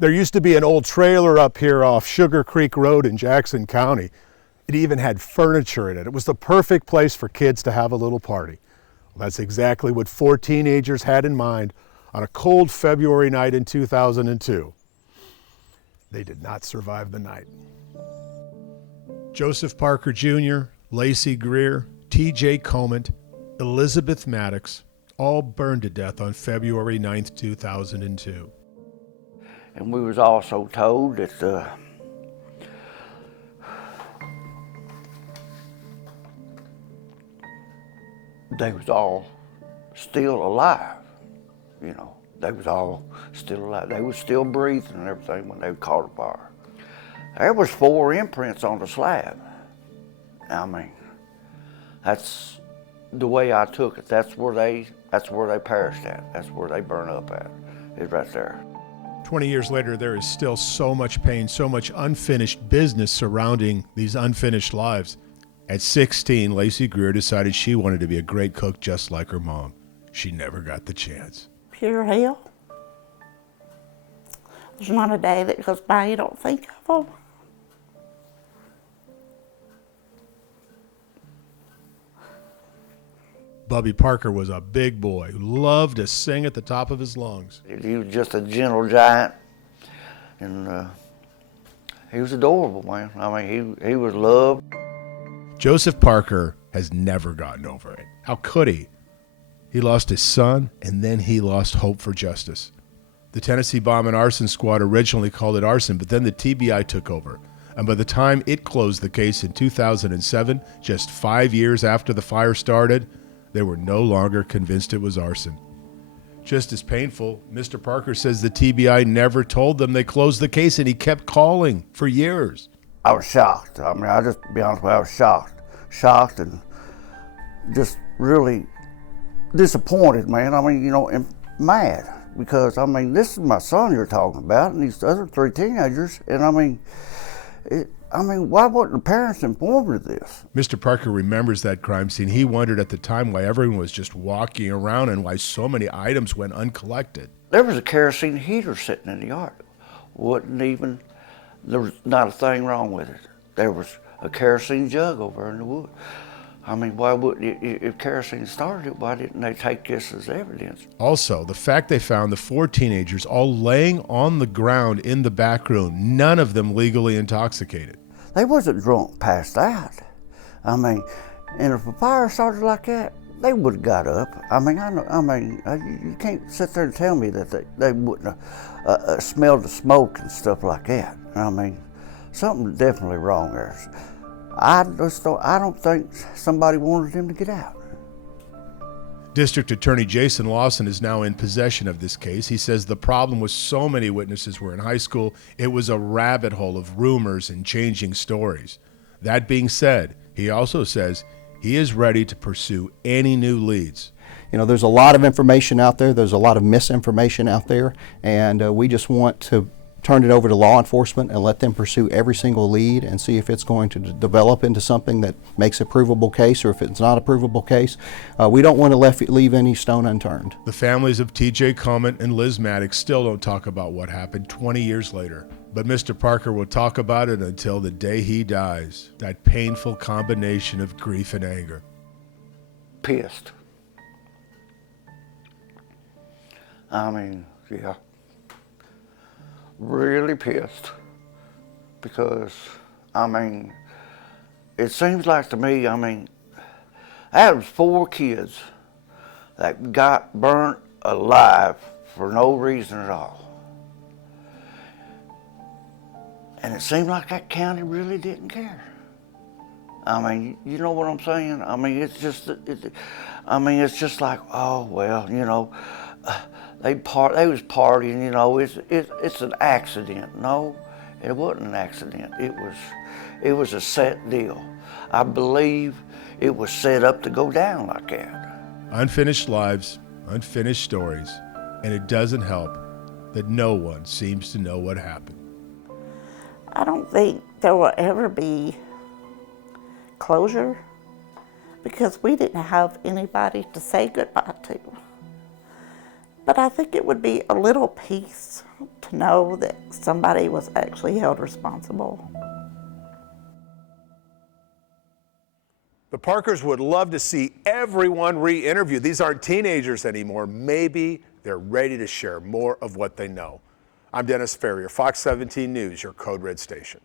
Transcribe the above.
There used to be an old trailer up here off Sugar Creek Road in Jackson County. It even had furniture in it. It was the perfect place for kids to have a little party. Well, that's exactly what 4 teenagers had in mind on a cold February night in 2002. They did not survive the night. Joseph Parker Jr., Lacey Greer, T.J. Coment, Elizabeth Maddox, all burned to death on February 9th, 2002. And we was also told that they was all still alive, you know. They was all still alive. They was still breathing and everything when they caught a fire. There was 4 imprints on the slab. I mean, that's the way I took it. That's where they perished at. That's where they burned up at, is right there. 20 years later, there is still so much pain, so much unfinished business surrounding these unfinished lives. At 16, Lacey Greer decided she wanted to be a great cook just like her mom. She never got the chance. Pure hell. There's not a day that goes by you don't think of them. Bubby Parker was a big boy who loved to sing at the top of his lungs. He was just a gentle giant, and he was adorable, man. I mean, he was loved. Joseph Parker has never gotten over it. How could he? He lost his son, and then he lost hope for justice. The Tennessee Bomb and Arson Squad originally called it arson, but then the TBI took over. And by the time it closed the case in 2007, just 5 years after the fire started, they were no longer convinced it was arson. Just as painful, Mr. Parker says the TBI never told them they closed the case, and he kept calling for years. I was shocked. I mean, I'll just be honest with you, I was shocked and just really disappointed, man. I mean, you know, and mad, because, I mean, this is my son you're talking about, and these other 3 teenagers, and I mean, why weren't the parents informed of this? Mr. Parker remembers that crime scene. He wondered at the time why everyone was just walking around and why so many items went uncollected. There was a kerosene heater sitting in the yard. There was not a thing wrong with it. There was a kerosene jug over in the wood. I mean, why wouldn't if kerosene started it, why didn't they take this as evidence? Also, the fact they found the 4 teenagers all laying on the ground in the back room, none of them legally intoxicated. They wasn't drunk, passed out. I mean, and if a fire started like that, they would have got up. I mean, you can't sit there and tell me that they wouldn't have smelled the smoke and stuff like that. I mean, something definitely wrong there. I don't think somebody wanted them to get out. District Attorney Jason Lawson is now in possession of this case. He says the problem was so many witnesses were in high school, it was a rabbit hole of rumors and changing stories. That being said, he also says he is ready to pursue any new leads. You know, there's a lot of information out there, there's a lot of misinformation out there, and we just want to turn it over to law enforcement and let them pursue every single lead and see if it's going to develop into something that makes a provable case, or if it's not a provable case. We don't want to leave any stone unturned. The families of T.J. Coment and Liz Maddox still don't talk about what happened 20 years later. But Mr. Parker will talk about it until the day he dies. That painful combination of grief and anger. Pissed. I mean, yeah. Really pissed, because, I mean, it seems like to me, I mean, that was 4 kids that got burnt alive for no reason at all. And it seemed like that county really didn't care. I mean, you know what I'm saying? I mean, it's just like, oh, well, you know, they was partying, you know, it's an accident. No, it wasn't an accident. It was a set deal. I believe it was set up to go down like that. Unfinished lives, unfinished stories, and it doesn't help that no one seems to know what happened. I don't think there will ever be closure, because we didn't have anybody to say goodbye to. But I think it would be a little peace to know that somebody was actually held responsible. The Parkers would love to see everyone re-interviewed. These aren't teenagers anymore. Maybe they're ready to share more of what they know. I'm Dennis Ferrier, Fox 17 News, your Code Red station.